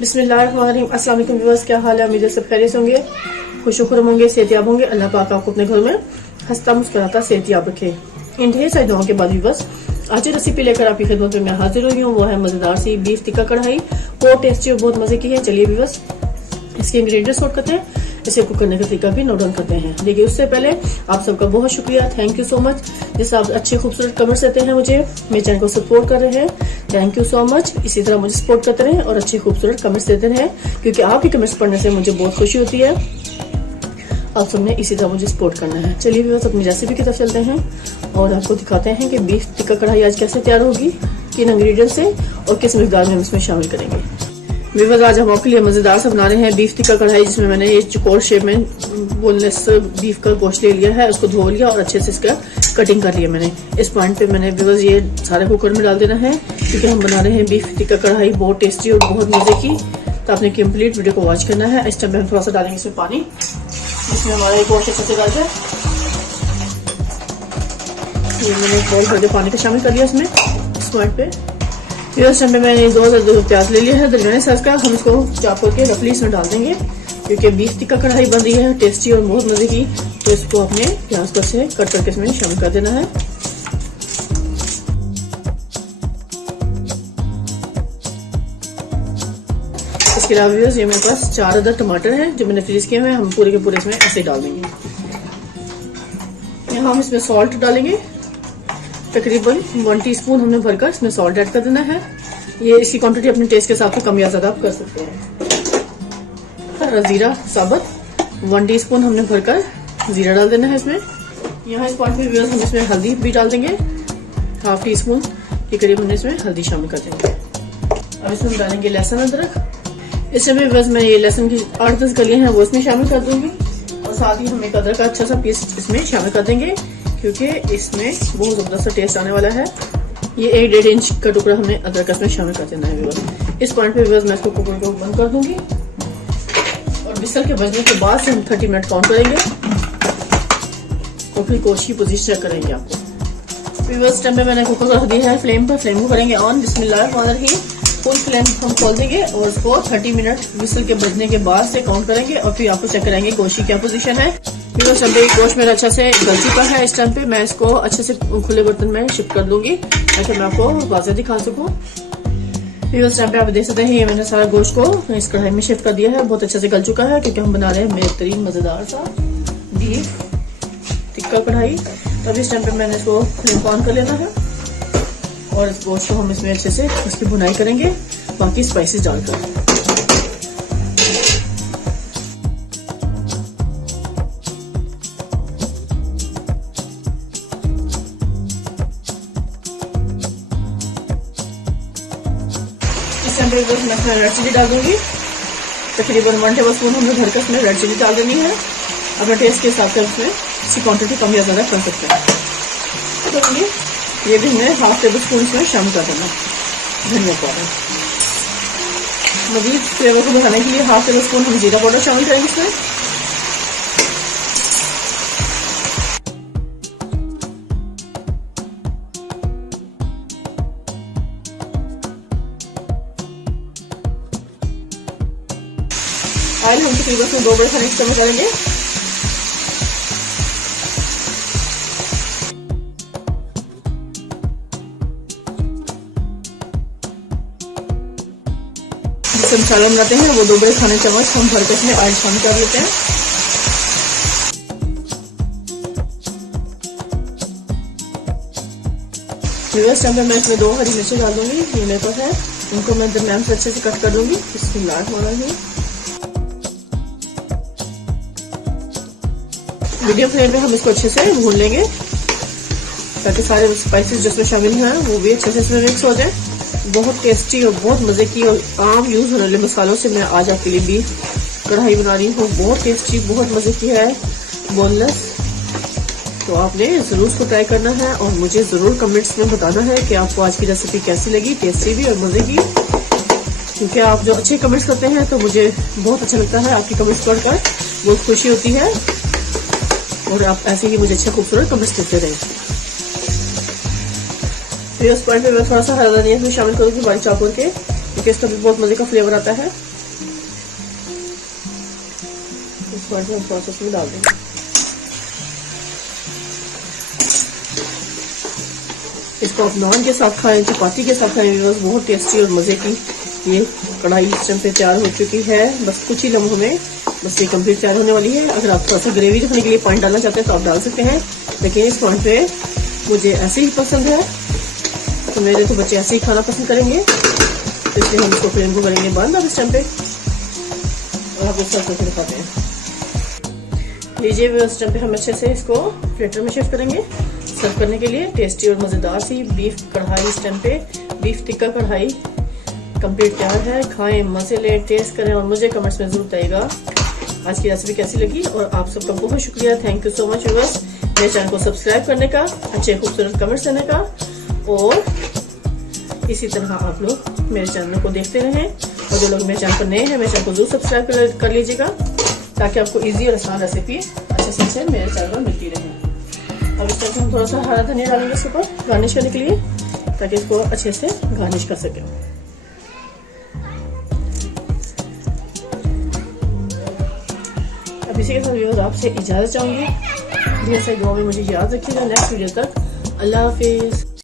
बिस्मिल्लाहिर्रहमानिर्रहीम। अस्सलाम वालेकुम व्यूअर्स, क्या हाल है? उम्मीद है सब खैरियत होंगे, खुशुखुरम होंगे, सेहतियाब होंगे। अल्लाह पाक आपको अपने घर में हंसता मुस्कुराता सेहतियाब रखे। इन ढेर सारी दुआओं के बाद व्यूअर्स, आज जो रेसिपी लेकर आपकी खिदमत में मैं हाजिर हुई हूँ वो है मजेदार सी बीफ टिक्का कढ़ाई। बहुत टेस्टी और बहुत मजे की है। चलिए व्यूअर्स, इसके इंग्रेडिएंट्स नोट करते हैं, इसे कुक करने का तरीका भी नोट डाउन करते हैं। देखिए उससे पहले आप सबका बहुत शुक्रिया, थैंक यू सो मच। जिससे आप अच्छे खूबसूरत कमेंट्स देते हैं मुझे, मेरे चैनल को सपोर्ट कर रहे हैं, थैंक यू सो मच। इसी तरह मुझे सपोर्ट करते रहें और अच्छे खूबसूरत कमेंट्स देते रहें, क्योंकि आपके कमेंट्स पढ़ने से मुझे बहुत खुशी होती है। आप सबने इसी तरह मुझे सपोर्ट करना है। चलिए व्यूअर्स, अपनी रेसिपी की तरफ चलते हैं और आपको दिखाते हैं कि बीफ टिक्का कढ़ाई आज कैसे तैयार होगी, किन इंग्रेडिएंट्स से और किस मिकदार में हम इसमें शामिल करेंगे। व्यूअर्स, आज हम आपके लिए मजेदार सा बना रहे हैं बीफ टिक्का कढ़ाई, जिसमें मैंने ये चौकोर शेप में बोनलेस बीफ का गोश्त ले लिया है, उसको धो लिया और अच्छे से इसका कटिंग कर लिया मैंने। इस पॉइंट पे मैंने व्यूअर्स ये सारे कुकर में डाल देना है, क्योंकि हम बना रहे हैं बीफ टिक्का कढ़ाई बहुत टेस्टी और बहुत मजे की। तो आपने कंप्लीट वीडियो को वॉच करना है। इस टाइम पे हम थोड़ा सा डालेंगे इसमें पानी, जिसमें हमारा गोश्त अच्छे से डाल जाए। ये मैंने एक बॉल भर के पानी का शामिल कर लिया इसमें। इस पॉइंट पे इस टाइम पे मैंने 2 प्याज ले लिया है दरमियाने साइज का। हम इसको चॉप करके रफली इसमें डाल देंगे, क्योंकि बीफ टिक्का कढ़ाई बन रही है टेस्टी और बहुत मजे की। तो इसको अपने प्याज को से कट करके इसमें शामिल कर देना है। इसके अलावा ये मेरे पास 4 अदर टमाटर हैं जो मैंने फ्रीज किए हुए हैं। हम पूरे के पूरे इसमें ऐसे डाल देंगे। यहाँ हम इसमें सॉल्ट डालेंगे, तकरीबन 1 टीस्पून हमने भरकर इसमें सॉल्ट ऐड कर देना है। ये इसकी क्वांटिटी अपने टेस्ट के हिसाब से कम या ज्यादा आप कर सकते हैं। जीरा साबुत 1 टीस्पून हमने भरकर जीरा डाल देना है इसमें। यहाँ इस पॉइंट में हम इसमें हल्दी भी डाल देंगे, 1/2 टीस्पून के करीब हमने इसमें हल्दी शामिल कर देंगे। अब इसमें हम डालेंगे लहसुन अदरक। इसमें बस मैं ये लहसुन की 8-10 कलियां हैं वो इसमें शामिल कर दूंगी, और साथ ही हम एक अदरक का अच्छा सा पीस इसमें शामिल कर देंगे, क्योंकि इसमें बहुत जबरदस्त टेस्ट आने वाला है। ये 1-1.5 इंच का टुकड़ा हमने अदरक इसमें शामिल कर देना है व्यूअर्स। इस पॉइंट पे व्यूअर्स मैं इसको कुकर को बंद कर दूंगी और विसल के बजने के बाद से हम 30 मिनट काउंट करेंगे और फिर कोशिश की पोजीशन चेक करेंगे आपको। व्यूअर्स, टाइम पे मैंने कुकर रख दिया है फ्लेम पर। फ्लेम को करेंगे ऑन। बिस्मिल्लाहिर्रहमानिर्रहीम। फुल फ्लेम हम खोल देंगे और उसको 30 मिनट विसल के बजने के बाद से काउंट करेंगे और फिर आपको चेक करेंगे गोश्त की क्या पोजीशन है। गोश्त मेरा अच्छा से गल चुका है। इस टाइम पे मैं इसको अच्छे से खुले बर्तन में शिफ्ट कर दूंगी, ताकि मैं आपको वाज़ेह दिखा सकूं। इस टाइम पे आप देख सकते हैं, ये मैंने सारा गोश्त को इस कढ़ाई में शिफ्ट कर दिया है। बहुत अच्छे से गल चुका है, क्योंकि हम बना रहे हैं बेहतरीन मजेदार सा बीफ टिक्का कढ़ाई। तब इस टाइम पे मैंने इसको फ्लेम ऑन कर लेना है और इस गोश्त को हम इसमें अच्छे से इसकी भुनाई करेंगे, बाकी स्पाइसेस डालकर। मैं रेड चिली डाल दूंगी, तकरीबन 1 टेबलस्पून हमने भरकर इसमें रेड चिली डाल देनी है। अपने टेस्ट के हिसाब से उसमें इसकी क्वांटिटी कम या ज्यादा कर सकते हैं। तो ये भी हमें 1/2 टेबलस्पून इसमें शामिल कर देना धनिया पाउडर। मजीद फ्लेवर को बढ़ाने के लिए 1/2 टेबलस्पून हम जीरा पाउडर शामिल करेंगे इसमें। ऑयल हम तकरीबन 2 बड़े खाने इस्तेमाल करेंगे। जिससे मसाला बनाते हैं वो 2 बड़े खाने चम्मच हम भर के इसमें ऑयल शामिल कर लेते हैं। मैं इसमें 2 हरी मिर्चें डाल दूंगी, ये मेरे पास है। उनको मैं दरमियान से अच्छे से कट कर दूंगी। मीडियम फ्लेम पे हम इसको अच्छे से भून लेंगे, ताकि सारे स्पाइसेस जिसमें शामिल हैं वो भी अच्छे से इसमें मिक्स हो जाए। बहुत टेस्टी और बहुत मजे की और आम यूज होने वाले मसालों से मैं आज आपके लिए बीफ कढ़ाई बना रही हूँ। बहुत टेस्टी, बहुत मजे की है, बोनलेस। तो आपने जरूर उसको ट्राई करना है और मुझे जरूर कमेंट्स में बताना है कि आपको आज की रेसिपी कैसी लगी, टेस्टी भी और मजे की। क्योंकि आप जो अच्छे कमेंट्स करते हैं तो मुझे बहुत अच्छा लगता है। आपकी कमेंट्स पढ़कर बहुत खुशी होती है और आप ऐसे ही मुझे अच्छे खूबसूरत कमेंट्स देते रहे। फिर उस पॉइंट पे मैं थोड़ा सा हरा धनिया इसमें शामिल करूँगी बारीक चॉप करके, क्योंकि इसका भी बहुत मजे का फ्लेवर आता है। थोड़ा सा हम प्रोसेस में डाल देंगे। इसको आप नान के साथ खाएं, चपाती के साथ खाएं, बहुत टेस्टी और मज़े की ये कढ़ाई इस टाइम पे तैयार हो चुकी है। बस कुछ ही लम्हों में बस ये कंप्लीट तैयार होने वाली है। अगर आप थोड़ा सा ग्रेवी रखने के लिए पानी डालना चाहते हैं तो आप डाल सकते हैं, लेकिन इस पॉइंट पे मुझे ऐसे ही पसंद है, तो मेरे तो बच्चे ऐसे ही खाना पसंद करेंगे, तो इसलिए हम इसको फ्लेम को करेंगे बंद अब इस टाइम पे, और आप सर्व करके दिखाते हैं। लीजिए इस टाइम पे हम अच्छे से इसको प्लेटर में शिफ्ट करेंगे सर्व करने के लिए। टेस्टी और मज़ेदार सी बीफ कढ़ाई इस टाइम पे, बीफ टिक्का कढ़ाई कंप्लीट तैयार है। खाएं, मज़े लें, टेस्ट करें और मुझे कमेंट्स में ज़रूर बताइएगा आज की रेसिपी कैसी लगी। और आप सबका बहुत शुक्रिया, thank you so much viewers, मेरे चैनल को सब्सक्राइब करने का, अच्छे खूबसूरत कमेंट्स देने का, और इसी तरह आप लोग मेरे चैनल को देखते रहें। और जो लोग मेरे चैनल पर नए हैं मेरे चैनल को जरूर सब्सक्राइब कर लीजिएगा, ताकि आपको इजी और आसान रेसिपी अच्छे से अच्छे मेरे चैनल पर मिलती रहे। अब इस तरह हम थोड़ा सा हरा धनिया डालेंगे इसके ऊपर गार्निश करने के लिए, ताकि इसको अच्छे से गार्निश कर सकें। अब इसी के साथ व्यूअर्स आपसे इजाज़त चाहूँगी। ढेर सारी दुआ में मुझे याद रखिएगा। नेक्स्ट वीडियो तक अल्लाह हाफिज़।